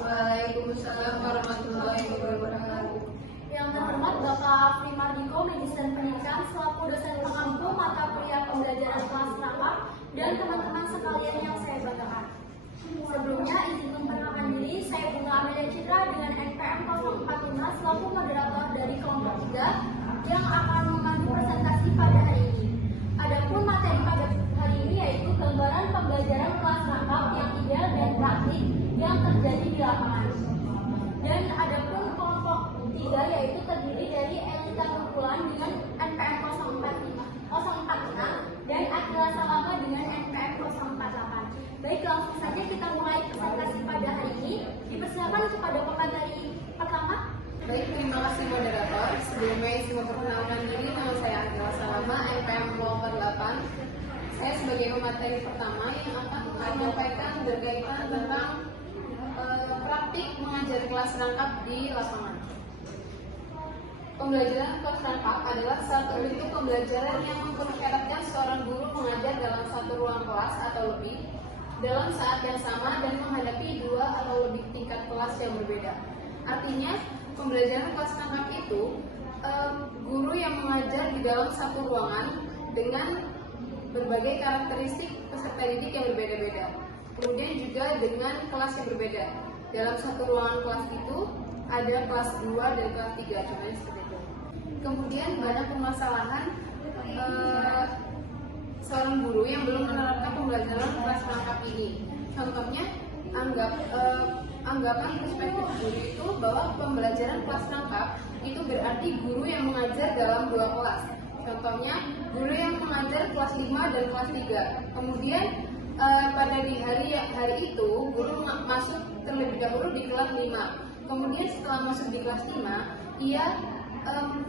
Waalaikumsalam warahmatullahi wabarakatuh. Yang terhormat Bapak Primardiko, Magister Pendidikan selaku dosen pengampu mata kuliah pembelajaran kelas rangkap dan teman-teman sekalian yang saya banggakan. Sebelumnya izin memperkenalkan diri, saya Bunga Amelia Citra dengan NPM 045 selaku moderator dari kelompok 3 yang akan memandu presentasi pada hari ini. Adapun materi pada hari ini yaitu gambaran pembelajaran kelas rangkap yang ideal dan praktik yang terjadi di lapangan. Dan adapun kelompok 3 yaitu terdiri dari Elita Kumpulan dengan NPM 046 dan Akila Salama dengan NPM 048. Baik, langsung saja kita mulai presentasi pada hari ini. Dipersilakan kepada pemateri pertama. Baik, terima kasih moderator. Sebelumnya izin memperkenalkan diri, nama saya Akila Salama, NPM 048. Saya sebagai pemateri pertama yang akan menyampaikan berkaitan tentang praktik mengajar kelas rangkap di lapangan. Pembelajaran kelas rangkap adalah satu bentuk pembelajaran yang mempersyaratkan seorang guru mengajar dalam satu ruang kelas atau lebih dalam saat yang sama dan menghadapi 2 atau lebih tingkat kelas yang berbeda. Artinya, pembelajaran kelas rangkap itu guru yang mengajar di dalam satu ruangan dengan berbagai karakteristik peserta didik yang berbeda-beda. Kemudian juga dengan kelas yang berbeda. Dalam satu ruangan kelas itu ada kelas 2 dan kelas 3, contohnya seperti itu. Kemudian banyak permasalahan seorang guru yang belum menerapkan pembelajaran kelas rangkap ini. Contohnya, anggapan perspektif guru itu bahwa pembelajaran kelas rangkap itu berarti guru yang mengajar dalam 2 kelas. Contohnya, guru yang mengajar kelas 5 dan kelas 3. Kemudian pada di hari itu guru masuk terlebih dahulu di kelas 5. Kemudian setelah masuk di kelas 5, ia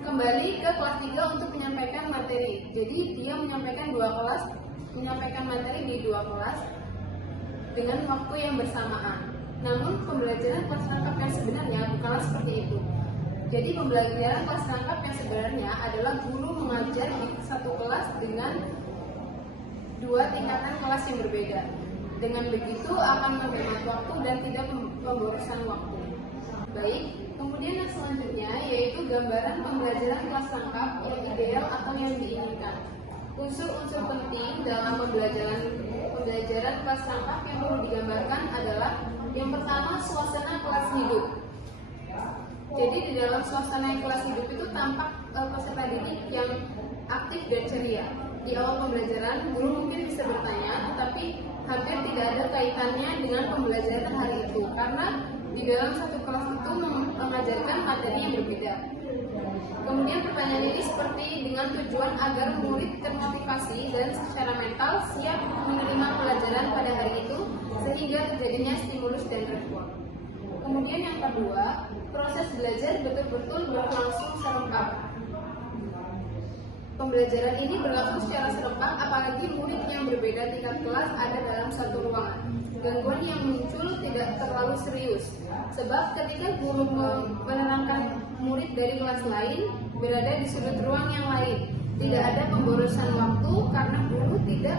kembali ke kelas 3 untuk menyampaikan materi. Jadi dia menyampaikan materi di 2 kelas dengan waktu yang bersamaan. Namun pembelajaran kelas rangkap yang sebenarnya bukanlah seperti itu. Jadi pembelajaran kelas rangkap yang sebenarnya adalah guru mengajar di satu kelas dengan 2 tingkatan kelas yang berbeda. Dengan begitu akan menghemat waktu dan tidak pemborosan waktu. Baik, kemudian yang selanjutnya yaitu gambaran pembelajaran kelas rangkap yang ideal atau yang diinginkan. Unsur-unsur penting dalam pembelajaran kelas rangkap yang perlu digambarkan adalah yang pertama, suasana kelas hidup. Jadi di dalam suasana kelas hidup itu tampak peserta didik yang aktif dan ceria. Di awal pembelajaran, guru mungkin bisa bertanya, tetapi hampir tidak ada kaitannya dengan pembelajaran hari itu, karena di dalam satu kelas itu mengajarkan materi yang berbeda. Kemudian pertanyaan ini seperti dengan tujuan agar murid termotivasi dan secara mental siap menerima pelajaran pada hari itu, sehingga terjadinya stimulus dan respon. Kemudian yang kedua, proses belajar betul-betul berlangsung serempak. Pembelajaran ini berlangsung secara serempak, apalagi murid yang berbeda tingkat kelas ada dalam satu ruangan. Gangguan yang muncul tidak terlalu serius, sebab ketika guru menerangkan murid dari kelas lain berada di sudut ruang yang lain, tidak ada pemborosan waktu karena guru tidak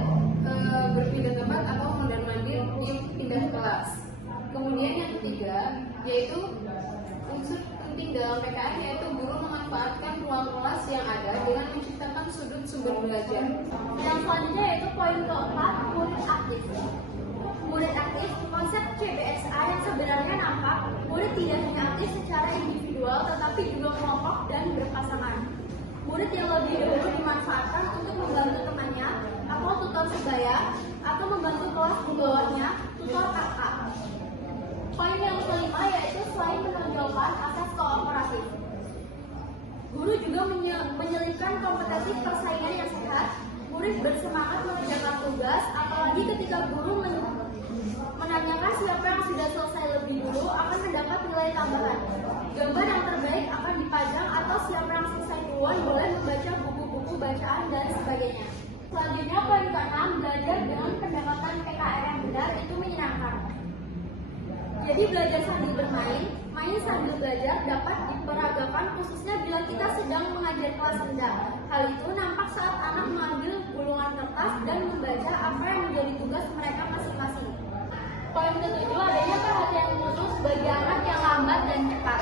berpindah tempat atau mondar-mandir pindah kelas. Kemudian yang ketiga, yaitu unsur penting dalam PKN, yaitu guru memanfaatkan ruang kelas yang ada dengan menciptakan sudut sumber belajar. Yang selanjutnya yaitu poin keempat, murid aktif. Murid aktif, konsep CBSA yang sebenarnya nampak murid tidak hanya aktif secara individual tetapi juga kelompok dan berpasangan. Murid yang lebih dahulu dimanfaatkan untuk membantu temannya atau tutor sebaya atau membantu kelas di bawahnya tutor kakak. Poin yang kelima yaitu selain menonjolkan asas kooperatif, guru juga menyelipkan kompetensi persaingan yang sehat. Murid bersemangat mengerjakan tugas, apalagi ketika guru menanyakan siapa yang sudah selesai lebih nilai tambahan. Gambar yang terbaik akan dipajang atau siapa yang selesai duluan boleh membaca buku-buku bacaan dan sebagainya. Selanjutnya poin ke-6, belajar dengan pendekatan PKR yang benar itu menyenangkan. Jadi belajar sambil bermain, main sambil belajar dapat diperagakan khususnya bila kita sedang mengajar kelas rendah. Hal itu nampak saat anak mengambil gulungan kertas dan membaca apa yang menjadi tugas mereka masing-masing. Poin ke-7, adanya perhatian khusus bagi anak yang lambat dan cepat.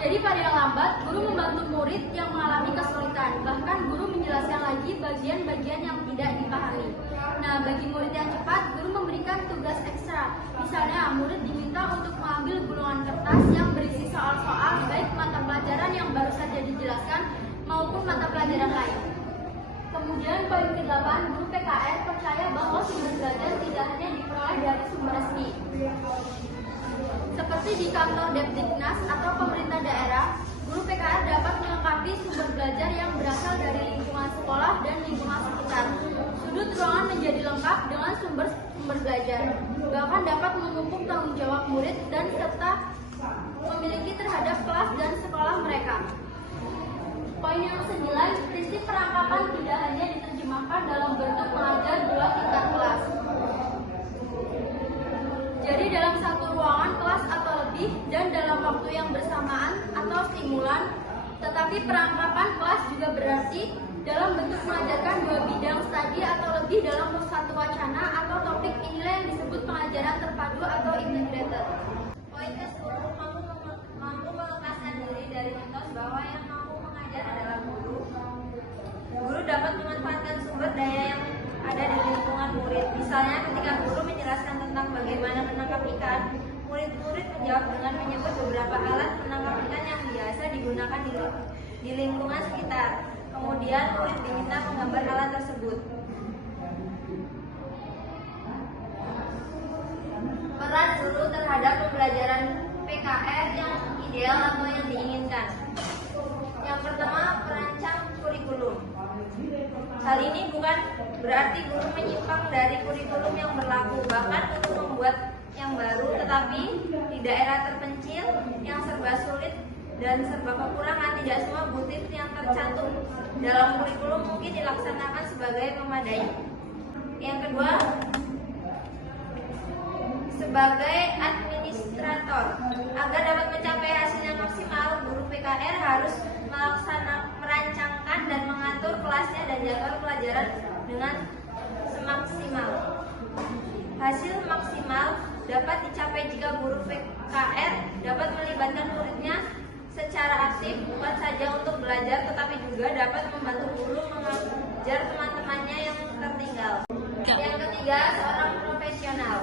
Jadi pada yang lambat, guru membantu murid yang mengalami kesulitan. Bahkan guru menjelaskan lagi bagian-bagian yang tidak dipahami. Nah, bagi murid yang cepat, guru memberikan tugas ekstra. Misalnya, murid diminta untuk mengambil gulungan kertas yang berisi soal-soal baik mata pelajaran yang baru saja dijelaskan maupun mata pelajaran lain. Kemudian poin ke-8, guru PKR percaya bahwa sumber belajar tidak hanya diperoleh dari sumber resmi. Seperti di kantor Depdiknas atau pemerintah daerah, guru PKR dapat melengkapi sumber belajar yang berasal dari lingkungan sekolah dan lingkungan sekitar. Sudut ruangan menjadi lengkap dengan sumber belajar, bahkan dapat memupuk tanggung jawab murid dan serta memiliki terhadap kelas dan sekolah mereka. Poin yang ke-9, prinsip perangkapan tidak hanya diterjemahkan dalam bentuk mengajar dua tingkat kelas. Jadi dalam satu ruangan kelas atau lebih dan dalam waktu yang bersamaan atau stimulan, tetapi perangkapan kelas juga berarti dalam bentuk mengajarkan dua bidang studi atau lebih dalam satu wacana atau topik. Inilah yang disebut pengajaran terpadu atau integrated. Poin ke-10, mampu melepaskan diri dari mitos bahwa yang mampu mengajar adalah guru. Guru dapat memanfaatkan sumber daya yang ada di lingkungan murid. Misalnya ketika guru menjelaskan tentang bagaimana menangkap ikan, murid-murid menjawab dengan menyebut beberapa alat menangkap ikan yang biasa digunakan di lingkungan sekitar. Kemudian murid diminta menggambar alat tersebut. Peran guru terhadap pembelajaran PKR yang ideal atau yang diinginkan. Yang pertama, perancang kurikulum. Hal ini bukan berarti guru menyimpang dari kurikulum yang berlaku, bahkan untuk membuat yang baru, tetapi di daerah terpencil yang serba sulit dan serba kekurangan, tidak semua bukti yang tercantum dalam kurikulum mungkin dilaksanakan sebagai memadai. Yang kedua, sebagai administrator, agar dapat mencapai hasil yang maksimal, guru PKR harus merancangkan dan mengatur kelasnya dan jadwal pelajaran dengan semaksimal. Hasil maksimal dapat dicapai jika guru PKR dapat melibatkan muridnya secara aktif, bukan saja untuk belajar, tetapi juga dapat membantu guru mengajar teman-temannya yang tertinggal. Yang ketiga, seorang profesional.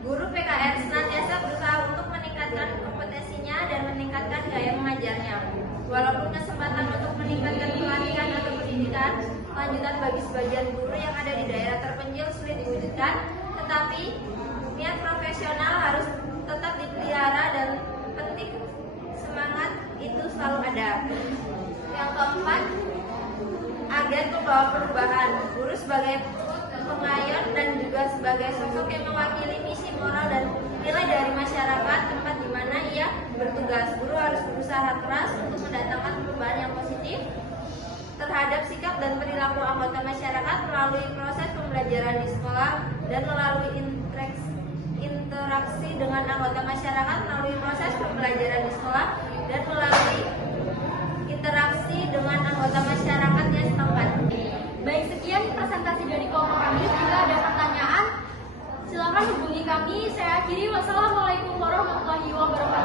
Guru PKR senantiasa berusaha untuk meningkatkan kompetensinya dan meningkatkan gaya mengajarnya. Walaupun kesempatan untuk meningkatkan pelatihan atau pendidikan lanjutan bagi sebagian guru yang ada di daerah terpencil sulit diwujudkan, tetapi niat profesional harus tetap dipelihara dan penting semangat itu selalu ada. Yang keempat, agen membawa perubahan. Guru sebagai pengayom dan juga sebagai sosok yang mewakili misi moral dan nilai dari masyarakat tempat di mana ia bertugas. Guru harus berusaha keras untuk mendatangkan perubahan yang positif terhadap sikap dan perilaku anggota masyarakat melalui proses pembelajaran di sekolah dan melalui interaksi dengan anggota masyarakat melalui proses pembelajaran di sekolah dan melalui interaksi dengan anggota masyarakatnya setempat. Baik, sekian presentasi dari kelompok kami. Jika ada pertanyaan, silakan hubungi kami. Saya akhiri. Wassalamualaikum warahmatullahi wabarakatuh.